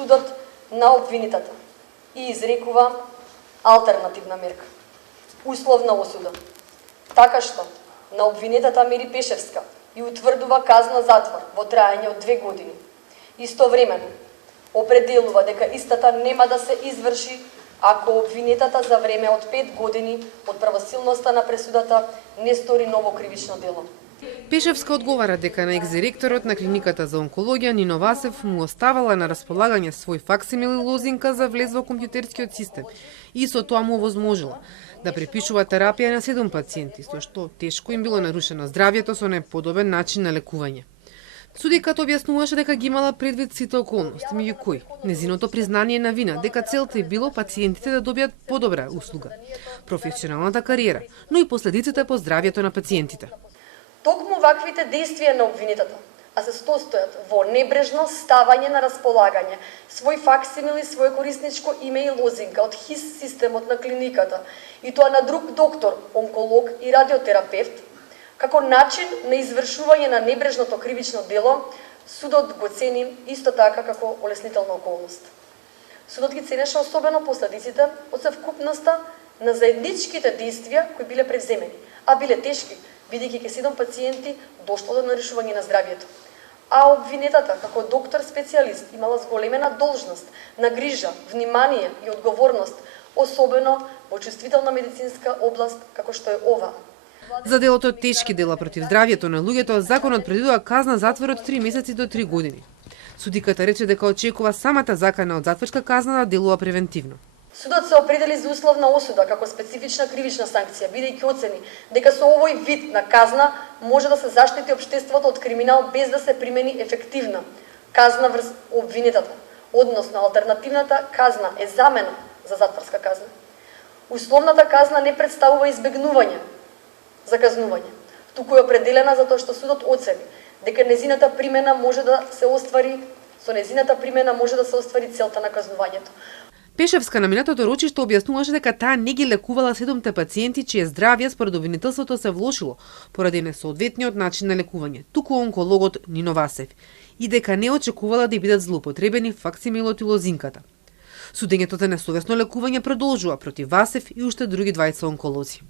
судот на обвинетата и изрекува алтернативна мерка, условна осуда. Така што на обвинетата Мери Пешевска и утврдува казна затвор во траење од 2 години. Истовремено определува дека истата нема да се изврши ако обвинетата за време од 5 години од правосилноста на пресудата не стори ново кривично дело. Пешевска одговара дека на екс-директорот на клиниката за онкологија Нино Васев му оставала на располагање свој факсимил и лозинка за влез во компјутерскиот систем и со тоа му овозможила да препишува терапија на 7 пациенти, со што тешко им било нарушено здравјето со неподобен начин на лекување. Судиката објаснуваше дека ги имала предвид сите околности, меѓу кои незиното признание на вина дека целта е било пациентите да добијат подобра услуга, професионалната кариера, но и последиците по здравјето на пациентите. Токму ваквите действија на обвинетата, а се состојат во небрежно ставање на располагање, свој факсимил и свој корисничко име и лозинка од ХИС системот на клиниката и тоа на друг доктор, онколог и радиотерапевт, како начин на извршување на небрежното кривично дело, судот го цени исто така како олеснителна околност. Судот ги ценеше особено последиците од совкупноста на заедничките действија кои биле превземени, а биле тешки, бидејќи ке 7 пациенти дошло до нарушување на здравјето. А обвинетата, како доктор-специјалист, имала зголемена должност на грижа, внимание и одговорност, особено во чувствителна медицинска област, како што е ова. За делото од тешки дела против здравјето на луѓето, законот предвидува казна затвор од 3 месеци до 3 години. Судиката рече дека очекува самата закана од затворска казна да делува превентивно. Судот се определи за условна осуда како специфична кривична санкција, бидејќи оцени дека со овој вид на казна може да се заштити општеството од криминал без да се примени ефективна казна врз обвинетата, односно алтернативната казна е замена за затворска казна. Условната казна не представува избегнување за казнување, туку е определена затоа што судот оцени дека незината примена може да се оствари, со незината примена може да се оствари целта на казнувањето. Пешевска на минатото рочиште објаснуваше дека таа не ги лекувала 7 пациенти чие здравје според обвинителството се влошило поради несоодветниот начин на лекување, туку онкологот Нино Васев, и дека не очекувала да бидат злоупотребени факсимилот и лозинката. Судењето за несовесно лекување продолжува против Васев и уште други двајца онколози.